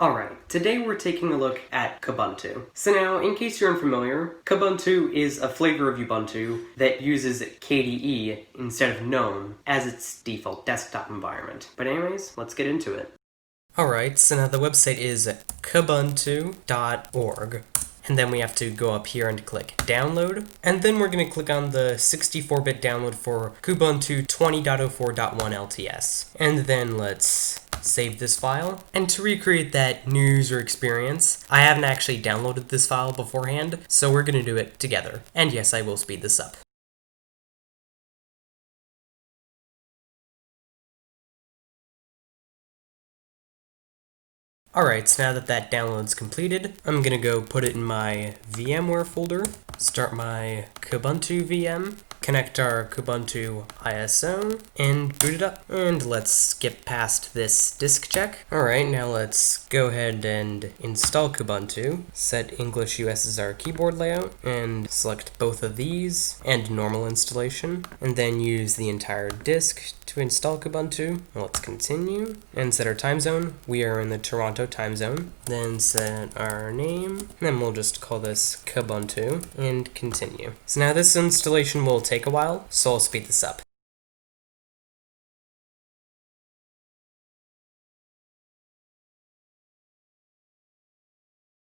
Alright, today we're taking a look at Kubuntu. So now, in case you're unfamiliar, Kubuntu is a flavor of Ubuntu that uses KDE instead of GNOME as its default desktop environment. But anyways, let's get into it. Alright, so now the website is kubuntu.org. And then we have to go up here and click download. And then we're going to click on the 64-bit download for Kubuntu 20.04.1 LTS. And then let's save this file. And to recreate that new user experience, I haven't actually downloaded this file beforehand, so we're going to do it together. And yes, I will speed this up. Alright, so now that that download's completed, I'm gonna go put it in my VMware folder, start my Kubuntu VM, connect our Kubuntu ISO, and boot it up. And let's skip past this disk check. Alright, now let's go ahead and install Kubuntu, set English US as our keyboard layout, and select both of these, and normal installation, and then use the entire disk to install Kubuntu. Let's continue, and set our time zone. We are in the Toronto time zone. Then set our name, and then we'll just call this Kubuntu, and continue. So now this installation will take a while, so I'll speed this up.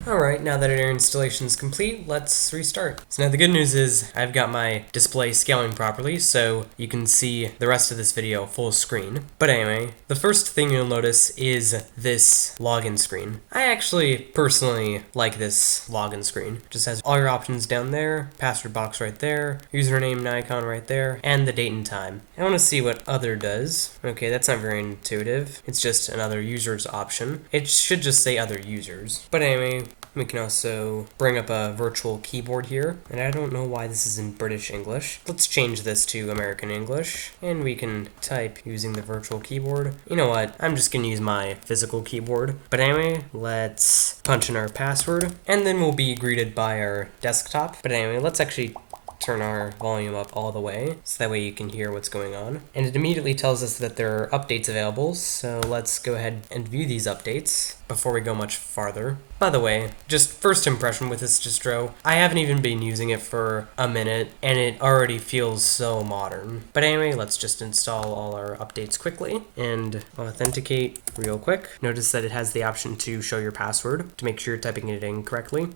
Alright, now that our installation is complete, let's restart. So now the good news is I've got my display scaling properly, so you can see the rest of this video full screen. But anyway, the first thing you'll notice is this login screen. I actually personally like this login screen. It just has all your options down there, password box right there, username and icon right there, and the date and time. I want to see what other does. Okay, that's not very intuitive. It's just another users option. It should just say other users. But anyway, we can also bring up a virtual keyboard here, and I don't know why this is in British English. Let's change this to American English, and we can type using the virtual keyboard. You know what, I'm just gonna use my physical keyboard. But anyway, let's punch in our password, and then we'll be greeted by our desktop. But anyway, let's actually turn our volume up all the way, so that way you can hear what's going on. And it immediately tells us that there are updates available, so let's go ahead and view these updates before we go much farther. By the way, just first impression with this distro, I haven't even been using it for a minute, and it already feels so modern. But anyway, let's just install all our updates quickly, and authenticate real quick. Notice that it has the option to show your password, to make sure you're typing it in correctly.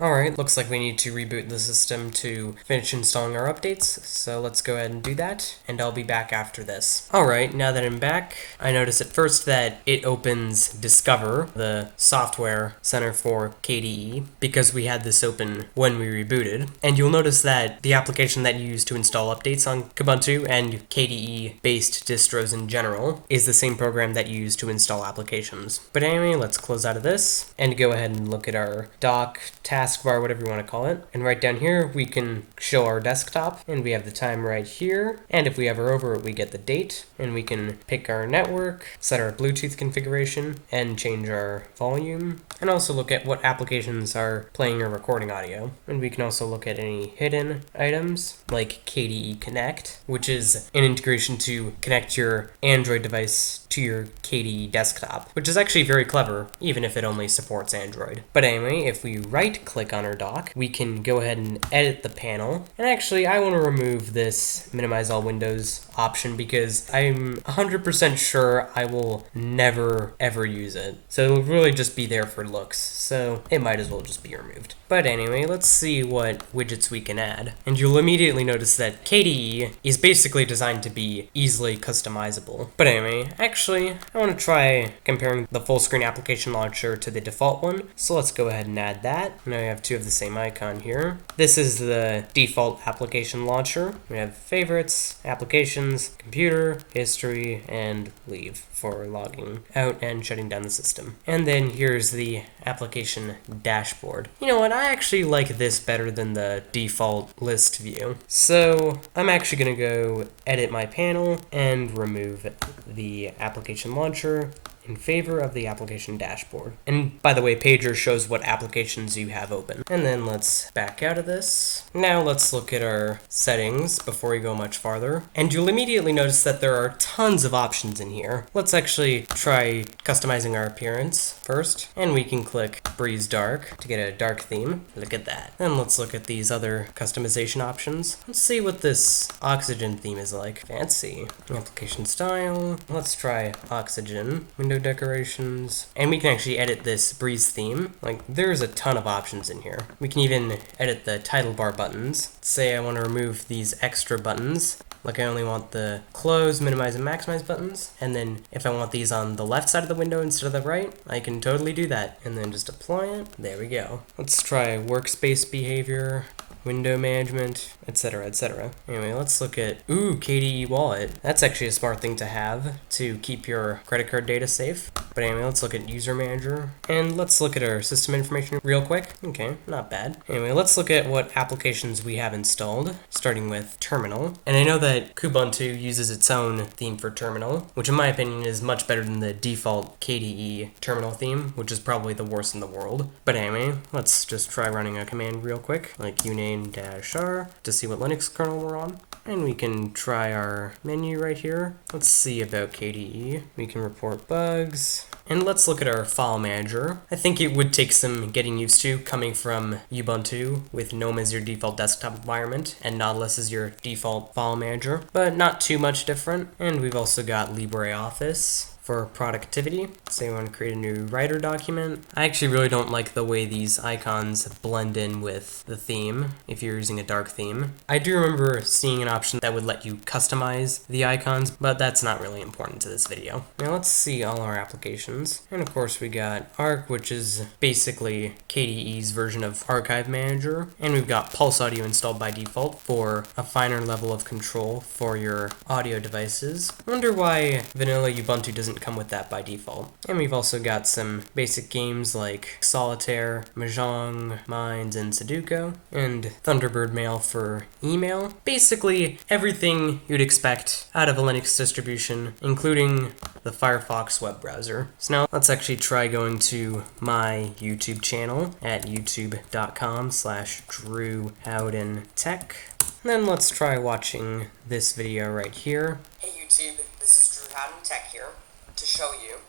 Alright, looks like we need to reboot the system to finish installing our updates, so let's go ahead and do that, and I'll be back after this. Alright, now that I'm back, I notice at first that it opens Discover, the software center for KDE, because we had this open when we rebooted, and you'll notice that the application that you use to install updates on Kubuntu and KDE-based distros in general is the same program that you use to install applications. But anyway, let's close out of this, and go ahead and look at our dock, taskbar, whatever you want to call it. And right down here, we can show our desktop, and we have the time right here. And if we hover over it, we get the date, and we can pick our network, set our Bluetooth configuration, and change our volume, and also look at what applications are playing or recording audio. And we can also look at any hidden items, like KDE Connect, which is an integration to connect your Android device to your KDE desktop, which is actually very clever, even if it only supports Android. But anyway, if we right-click on our dock, we can go ahead and edit the panel. And actually, I want to remove this minimize all windows option because I'm 100% sure I will never ever use it. So it'll really just be there for looks, so it might as well just be removed. But anyway, let's see what widgets we can add. And you'll immediately notice that KDE is basically designed to be easily customizable. But anyway, actually, I want to try comparing the full screen application launcher to the default one. So let's go ahead and add that. Now we have two of the same icon here. This is the default application launcher. We have favorites, applications, computer, history, and leave for logging out and shutting down the system. And then here's the application dashboard. You know what, I actually like this better than the default list view. So I'm actually gonna go edit my panel and remove the application launcher in favor of the application dashboard. And by the way, Pager shows what applications you have open. And then let's back out of this. Now let's look at our settings before we go much farther. And you'll immediately notice that there are tons of options in here. Let's actually try customizing our appearance first. And we can click Breeze Dark to get a dark theme. Look at that. Then let's look at these other customization options. Let's see what this oxygen theme is like. Fancy. Application style. Let's try oxygen. Window decorations. And we can actually edit this breeze theme. Like, there's a ton of options in here. We can even edit the title bar buttons. Say I want to remove these extra buttons. Like, I only want the close, minimize, and maximize buttons. And then if I want these on the left side of the window instead of the right, I can totally do that. And then just apply it. There we go. Let's try workspace behavior, window management, etc., etc. Anyway, let's look at, KDE Wallet. That's actually a smart thing to have to keep your credit card data safe. But anyway, let's look at user manager. And let's look at our system information real quick. Okay, not bad. Anyway, let's look at what applications we have installed, starting with terminal. And I know that Kubuntu uses its own theme for terminal, which in my opinion is much better than the default KDE terminal theme, which is probably the worst in the world. But anyway, let's just try running a command real quick, like uname-r, to see what Linux kernel we're on. And we can try our menu right here. Let's see about KDE. We can report bugs. And let's look at our file manager. I think it would take some getting used to coming from Ubuntu with GNOME as your default desktop environment and Nautilus as your default file manager, but not too much different. And we've also got LibreOffice for productivity. Say we want to create a new writer document. I actually really don't like the way these icons blend in with the theme if you're using a dark theme. I do remember seeing an option that would let you customize the icons, but that's not really important to this video. Now let's see all our applications. And of course we got Arc, which is basically KDE's version of Archive Manager. And we've got Pulse Audio installed by default for a finer level of control for your audio devices. I wonder why vanilla Ubuntu doesn't come with that by default. And we've also got some basic games like Solitaire, Mahjong, Mines, and Sudoku, and Thunderbird Mail for email. Basically everything you'd expect out of a Linux distribution, including the Firefox web browser. So now let's actually try going to my YouTube channel at youtube.com/DrewHowdenTech. And then let's try watching this video right here. Hey YouTube, this is Drew Howden Tech here to show you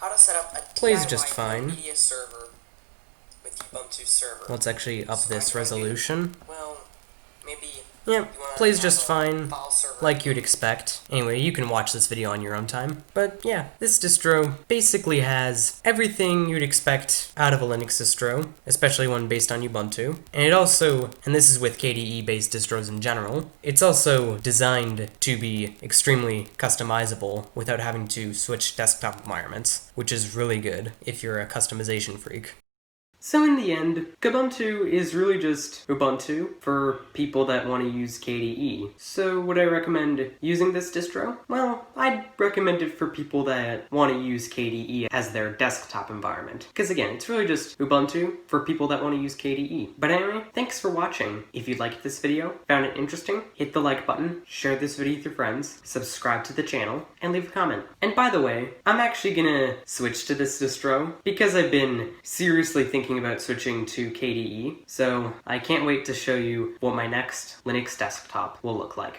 how to set up a Plays DIY just fine. media server with Ubuntu server. Let's actually up this resolution. Well, maybe Yep, plays just fine, file server. like you'd expect. Anyway, you can watch this video on your own time. But yeah, this distro basically has everything you'd expect out of a Linux distro, especially one based on Ubuntu. And it also, and this is with KDE-based distros in general, it's also designed to be extremely customizable without having to switch desktop environments, which is really good if you're a customization freak. So in the end, Kubuntu is really just Ubuntu for people that want to use KDE. So would I recommend using this distro? Well, I'd recommend it for people that want to use KDE as their desktop environment. Because again, it's really just Ubuntu for people that want to use KDE. But anyway, thanks for watching. If you liked this video, found it interesting, hit the like button, share this video with your friends, subscribe to the channel, and leave a comment. And by the way, I'm actually gonna switch to this distro because I've been seriously thinking about switching to KDE, so I can't wait to show you what my next Linux desktop will look like.